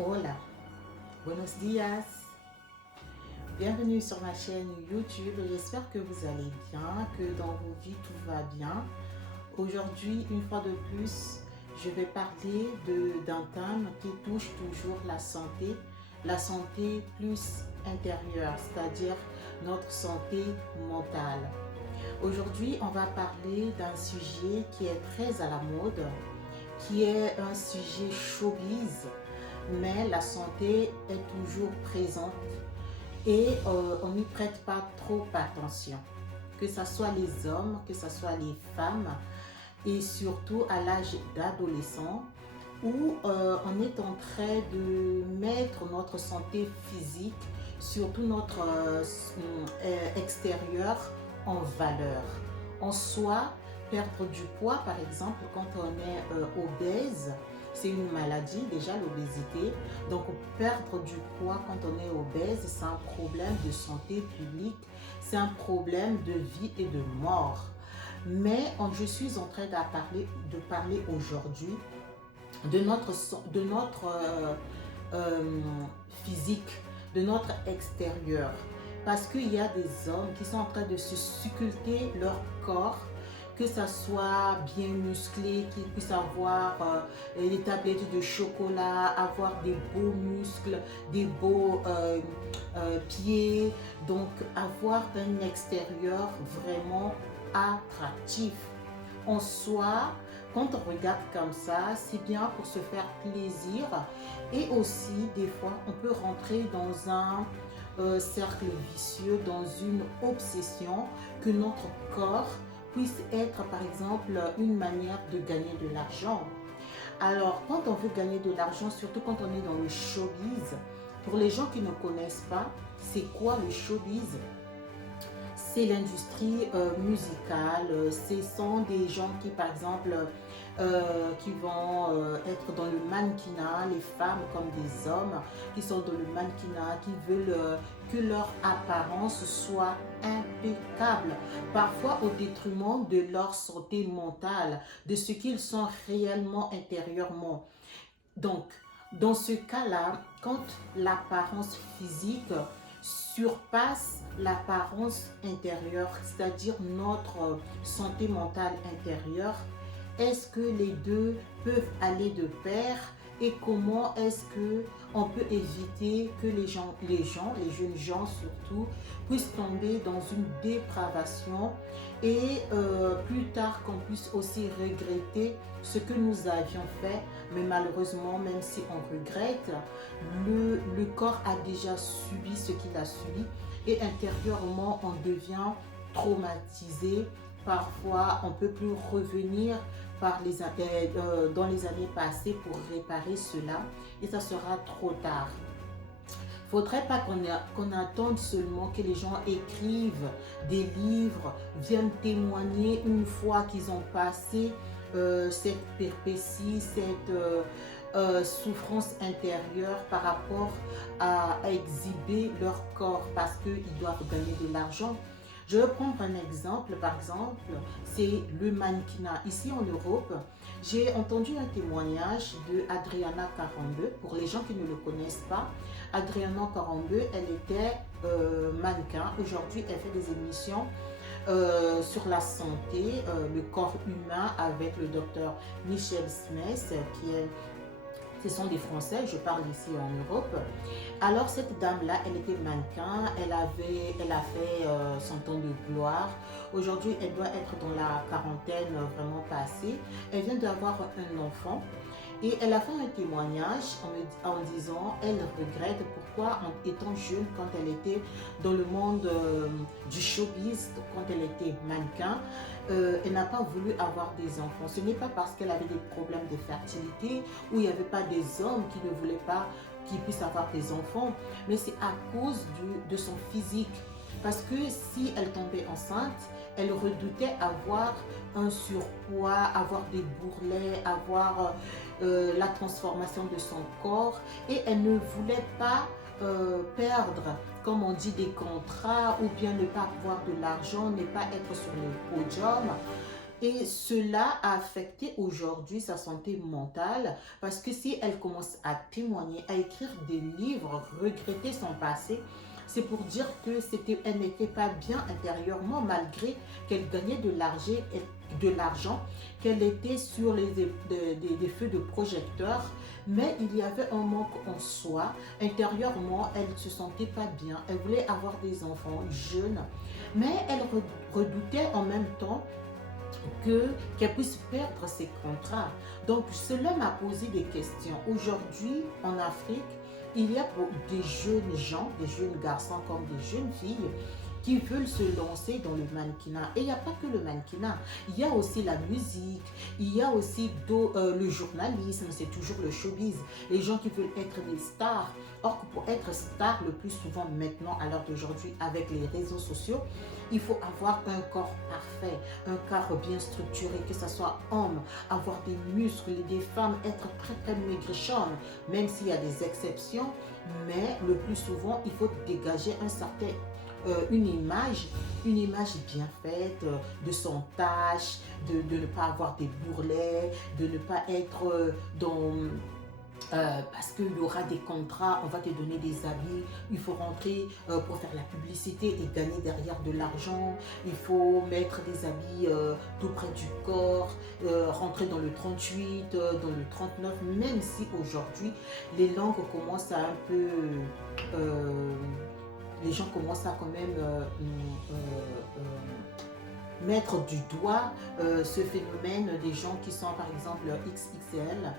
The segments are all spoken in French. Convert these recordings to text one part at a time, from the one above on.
Hola, buenos días. Bienvenue sur ma chaîne YouTube. J'espère que vous allez bien, que dans vos vies tout va bien. Aujourd'hui, une fois de plus, je vais parler d'un thème qui touche toujours la santé plus intérieure, c'est-à-dire notre santé mentale. Aujourd'hui, on va parler d'un sujet qui est très à la mode, qui est un sujet showbiz, mais la santé est toujours présente et on n'y prête pas trop attention. Que ce soit les hommes, que ce soit les femmes, et surtout à l'âge d'adolescent, où on est en train de mettre notre santé physique, surtout notre extérieur, en valeur. En soi, perdre du poids, par exemple, quand on est obèse, c'est une maladie, déjà l'obésité. Donc, perdre du poids quand on est obèse, c'est un problème de santé publique, c'est un problème de vie et de mort. Mais je suis en train de parler aujourd'hui de notre physique, de notre extérieur. Parce qu'il y a des hommes qui sont en train de se sculpter leur corps, que ça soit bien musclé, qu'ils puissent avoir des tablettes de chocolat, avoir des beaux muscles, des beaux pieds, donc avoir un extérieur vraiment attractif. En soi, quand on regarde comme ça, c'est bien pour se faire plaisir et aussi des fois on peut rentrer dans un cercle vicieux, dans une obsession que notre corps puisse être par exemple une manière de gagner de l'argent. Alors quand on veut gagner de l'argent, surtout quand on est dans le showbiz, pour les gens qui ne connaissent pas, c'est quoi le showbiz? C'est l'industrie musicale. Ce sont des gens qui, par exemple, qui vont être dans le mannequinat, les femmes comme des hommes, qui sont dans le mannequinat, qui veulent que leur apparence soit impeccable, parfois au détriment de leur santé mentale, de ce qu'ils sont réellement intérieurement. Donc, dans ce cas-là, quand l'apparence physique surpasse l'apparence intérieure, c'est-à-dire notre santé mentale intérieure, est-ce que les deux peuvent aller de pair et comment est-ce que on peut éviter que les jeunes gens surtout, puissent tomber dans une dépravation et plus tard qu'on puisse aussi regretter ce que nous avions fait, mais malheureusement, même si on regrette, le corps a déjà subi ce qu'il a subi et intérieurement, on devient traumatisé. Parfois, on ne peut plus revenir dans les années passées pour réparer cela et ça sera trop tard. Il ne faudrait pas qu'on attende seulement que les gens écrivent des livres, viennent témoigner une fois qu'ils ont passé cette péripétie, cette souffrance intérieure par rapport à exhiber leur corps parce qu'ils doivent gagner de l'argent. Je vais prendre un exemple, par exemple, c'est le mannequinat. Ici en Europe, j'ai entendu un témoignage de Adriana Carambeu. Pour les gens qui ne le connaissent pas, Adriana Carambeu, elle était mannequin. Aujourd'hui, elle fait des émissions sur la santé, le corps humain avec le docteur Michel Smith, ce sont des Français, je parle ici en Europe. Alors cette dame-là, elle était mannequin, elle a fait son temps de gloire. Aujourd'hui, elle doit être dans la quarantaine vraiment passée. Elle vient d'avoir un enfant. Et elle a fait un témoignage en disant, elle regrette pourquoi en étant jeune, quand elle était dans le monde du showbiz, quand elle était mannequin, elle n'a pas voulu avoir des enfants. Ce n'est pas parce qu'elle avait des problèmes de fertilité ou il n'y avait pas des hommes qui ne voulaient pas qu'ils puissent avoir des enfants, mais c'est à cause de son physique. Parce que si elle tombait enceinte, elle redoutait avoir un surpoids, avoir des bourrelets, avoir la transformation de son corps et elle ne voulait pas perdre, comme on dit, des contrats ou bien ne pas avoir de l'argent, ne pas être sur le podium. Et cela a affecté aujourd'hui sa santé mentale parce que si elle commence à témoigner, à écrire des livres, regretter son passé, c'est pour dire que elle n'était pas bien intérieurement malgré qu'elle gagnait de l'argent, qu'elle était sur des feux de projecteur, mais il y avait un manque en soi. Intérieurement, elle ne se sentait pas bien. Elle voulait avoir des enfants jeunes, mais elle redoutait en même temps qu'elle puisse perdre ses contrats. Donc, cela m'a posé des questions. Aujourd'hui, en Afrique, il y a des jeunes gens, des jeunes garçons comme des jeunes filles qui veulent se lancer dans le mannequinat. Et il n'y a pas que le mannequinat, il y a aussi la musique, il y a aussi le journalisme, c'est toujours le showbiz. Les gens qui veulent être des stars. Or, pour être star, le plus souvent maintenant, à l'heure d'aujourd'hui, avec les réseaux sociaux, il faut avoir un corps parfait, un corps bien structuré, que ce soit homme, avoir des muscles, des femmes, être très très maigrichonne, même s'il y a des exceptions, mais le plus souvent, il faut dégager une image bien faite, de son tâche, de ne pas avoir des bourrelets, de ne pas être parce qu'il y aura des contrats, on va te donner des habits, il faut rentrer pour faire la publicité et gagner derrière de l'argent, il faut mettre des habits tout près du corps, rentrer dans le 38, dans le 39, même si aujourd'hui les langues commencent à un peu... les gens commencent à quand même mettre du doigt ce phénomène des gens qui sont par exemple XXL,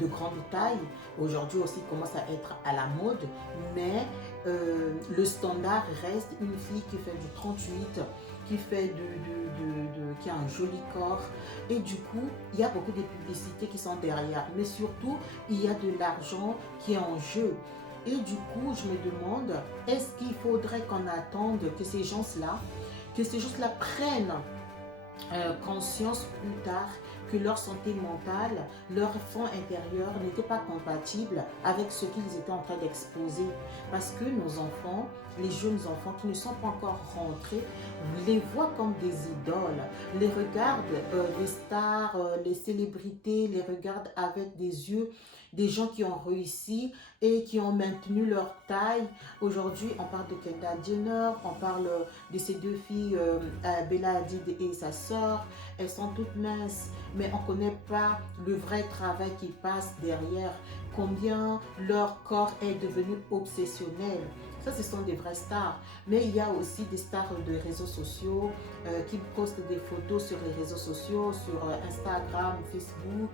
de grande taille. Aujourd'hui aussi commence à être à la mode, mais le standard reste une fille qui fait du 38, qui fait qui a un joli corps, et du coup il y a beaucoup de publicités qui sont derrière, mais surtout il y a de l'argent qui est en jeu. Et du coup, je me demande, est-ce qu'il faudrait qu'on attende que ces gens-là prennent conscience plus tard que leur santé mentale, leur fond intérieur n'était pas compatible avec ce qu'ils étaient en train d'exposer. Parce que nos enfants, les jeunes enfants qui ne sont pas encore rentrés, les voient comme des idoles, les regardent, les stars, les célébrités, les regardent avec des yeux des gens qui ont réussi et qui ont maintenu leur taille. Aujourd'hui, on parle de Kendall Jenner, on parle de ces deux filles, Bella Hadid et sa sœur. Elles sont toutes minces, mais on ne connaît pas le vrai travail qui passe derrière, combien leur corps est devenu obsessionnel. Ça, ce sont des vraies stars. Mais il y a aussi des stars de réseaux sociaux qui postent des photos sur les réseaux sociaux, sur Instagram, Facebook,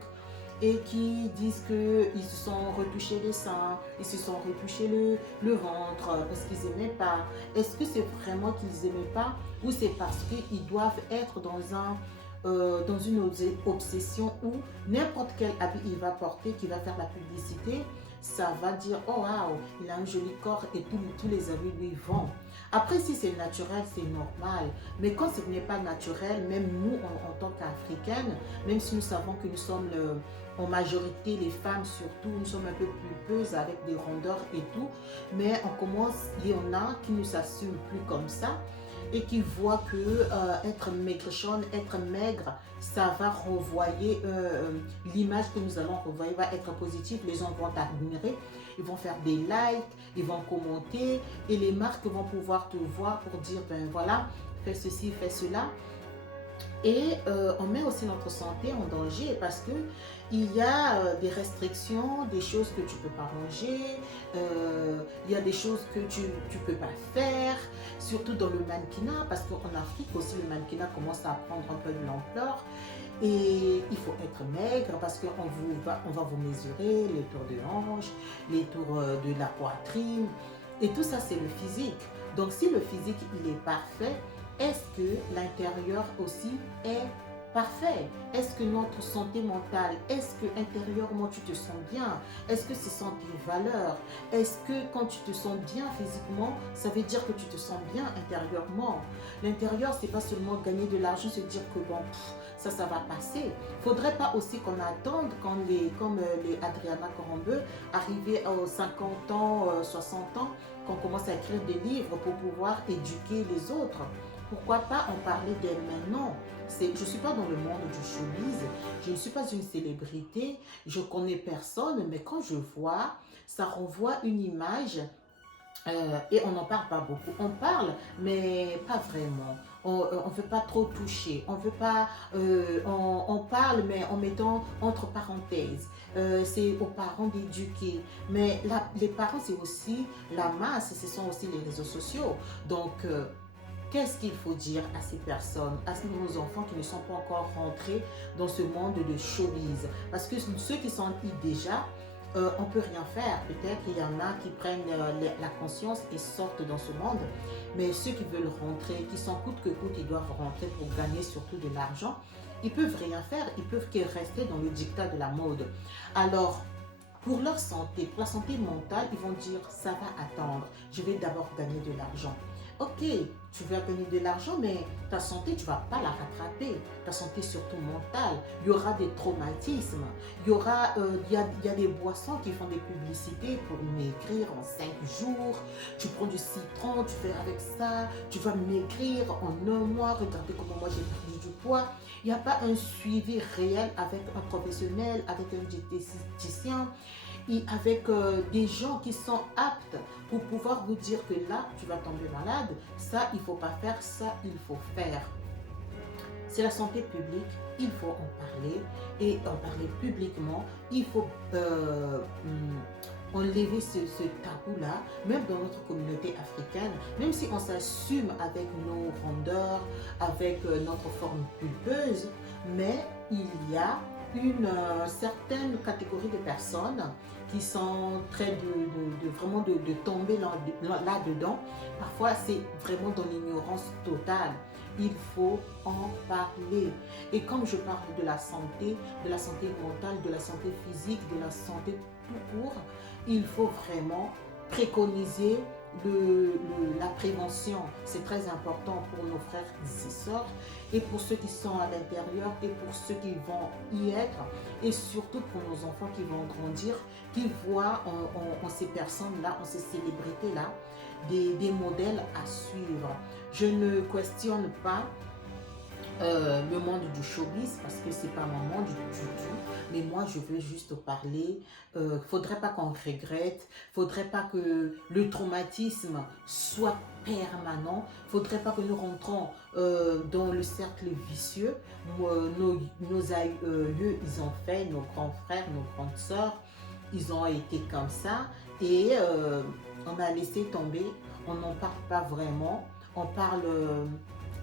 et qui disent qu'ils se sont retouchés les seins, ils se sont retouchés le ventre parce qu'ils n'aimaient pas. Est-ce que c'est vraiment qu'ils n'aimaient pas, ou c'est parce qu'ils doivent être dans une obsession où n'importe quel habit il va porter, qui va faire la publicité, ça va dire « Oh waouh, il a un joli corps » et tous les habits lui vont. Après, si c'est naturel, c'est normal. Mais quand ce n'est pas naturel, même nous, en tant qu'Africaines, même si nous savons que nous sommes en majorité, les femmes surtout, nous sommes un peu pulpeuses avec des rondeurs et tout, mais il y en a qui ne s'assument plus comme ça et qui voient que être maigrichonne, être maigre, ça va renvoyer, l'image que nous allons renvoyer va être positive, les gens vont t'admirer, ils vont faire des likes, ils vont commenter, et les marques vont pouvoir te voir pour dire, ben voilà, fais ceci, fais cela. Et on met aussi notre santé en danger parce que il y a des restrictions, des choses que tu ne peux pas manger, il y a des choses que tu ne peux pas faire, surtout dans le mannequinat, parce qu'en Afrique aussi le mannequinat commence à prendre un peu de l'ampleur. Et il faut être maigre parce qu'on on va vous mesurer les tours de hanche, les tours de la poitrine, et tout ça c'est le physique. Donc si le physique il est parfait, est-ce que l'intérieur aussi est parfait? Est-ce que notre santé mentale, est-ce que intérieurement tu te sens bien? Est-ce que ce sont tes valeurs? Est-ce que quand tu te sens bien physiquement, ça veut dire que tu te sens bien intérieurement? L'intérieur, c'est pas seulement gagner de l'argent, se dire que bon, ça va passer. Faudrait pas aussi qu'on attende quand comme les Adriana Corambeu, arrivés aux 50 ans, 60 ans, qu'on commence à écrire des livres pour pouvoir éduquer les autres. pourquoi pas en parler d'elle maintenant? Je ne suis pas dans le monde du showbiz, je ne suis pas une célébrité, je connais personne, mais quand je vois, ça renvoie une image et on n'en parle pas beaucoup. On parle, mais pas vraiment. On ne veut pas trop toucher. On veut pas. On parle, mais en mettant entre parenthèses. C'est aux parents d'éduquer. Mais les parents, c'est aussi la masse. Ce sont aussi les réseaux sociaux. Donc, qu'est-ce qu'il faut dire à ces personnes, à nos enfants qui ne sont pas encore rentrés dans ce monde de showbiz? Parce que ceux qui sont déjà, on ne peut rien faire. Peut-être qu'il y en a qui prennent la conscience et sortent dans ce monde. Mais ceux qui veulent rentrer, qui sont coûte que coûte, ils doivent rentrer pour gagner surtout de l'argent. Ils ne peuvent rien faire. Ils peuvent que rester dans le dictat de la mode. Alors, pour leur santé, pour la santé mentale, ils vont dire, ça va attendre. Je vais d'abord gagner de l'argent. Ok, tu vas gagner de l'argent, mais ta santé, tu ne vas pas la rattraper. Ta santé surtout mentale. Il y aura des traumatismes. Il y a des boissons qui font des publicités pour maigrir en 5 jours. Tu prends du citron, tu fais avec ça. Tu vas maigrir en 1 mois. Regardez comment moi j'ai perdu du poids. Il n'y a pas un suivi réel avec un professionnel, avec un diététicien, et avec des gens qui sont aptes pour pouvoir vous dire que là, tu vas tomber malade, ça, il ne faut pas faire, ça, il faut faire. C'est la santé publique, il faut en parler et en parler publiquement. Il faut enlever ce tabou-là, même dans notre communauté africaine, même si on s'assume avec nos rondeurs, avec notre forme pulpeuse, mais il y a une certaine catégorie de personnes qui sont très vraiment de tomber là-dedans. Parfois, c'est vraiment dans l'ignorance totale. Il faut en parler. Et comme je parle de la santé mentale, de la santé physique, de la santé tout court, il faut vraiment préconiser la prévention. C'est très important pour nos frères et sœurs et pour ceux qui sont à l'intérieur et pour ceux qui vont y être et surtout pour nos enfants qui vont grandir, qui voient en ces personnes-là, en ces célébrités-là, des modèles à suivre. Je ne questionne pas le monde du showbiz parce que c'est pas mon monde du tout, mais moi je veux juste parler. Faudrait pas qu'on regrette, faudrait pas que le traumatisme soit permanent, faudrait pas que nous rentrons dans le cercle vicieux. Nos aïeux, ils ont fait, nos grands frères, nos grandes sœurs, ils ont été comme ça et on a laissé tomber, on n'en parle pas vraiment, on parle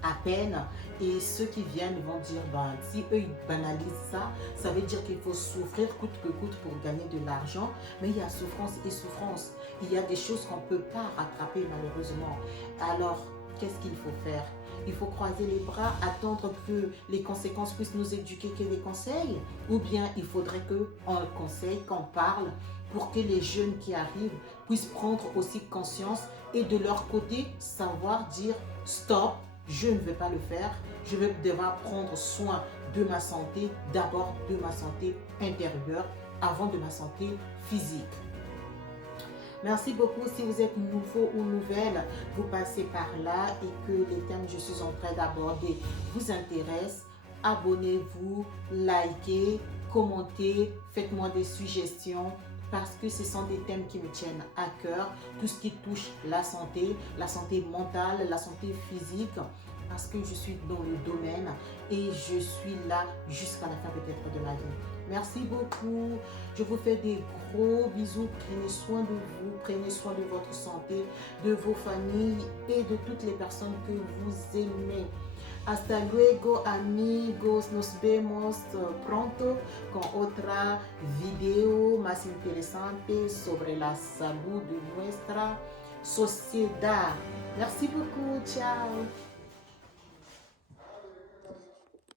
à peine et ceux qui viennent vont dire ben, si eux ils banalisent ça, ça veut dire qu'il faut souffrir coûte que coûte pour gagner de l'argent, mais il y a souffrance et souffrance, il y a des choses qu'on ne peut pas rattraper malheureusement. Alors qu'est-ce qu'il faut faire? Il faut croiser les bras, attendre que les conséquences puissent nous éduquer que les conseils, ou bien il faudrait qu'on conseille, qu'on parle pour que les jeunes qui arrivent puissent prendre aussi conscience et de leur côté savoir dire stop, je ne vais pas le faire, je vais devoir prendre soin de ma santé, d'abord de ma santé intérieure avant de ma santé physique. Merci beaucoup. Si vous êtes nouveau ou nouvelle, vous passez par là et que les thèmes que je suis en train d'aborder vous intéressent, abonnez-vous, likez, commentez, faites-moi des suggestions parce que ce sont des thèmes qui me tiennent à cœur, tout ce qui touche la santé mentale, la santé physique, parce que je suis dans le domaine et je suis là jusqu'à la fin peut-être de ma vie. Merci beaucoup. Je vous fais des gros bisous. Prenez soin de vous, prenez soin de votre santé, de vos familles et de toutes les personnes que vous aimez. Hasta luego, amigos. Nos vemos pronto con otra video más interesante sobre la salud de nuestra sociedad. Merci beaucoup. Ciao.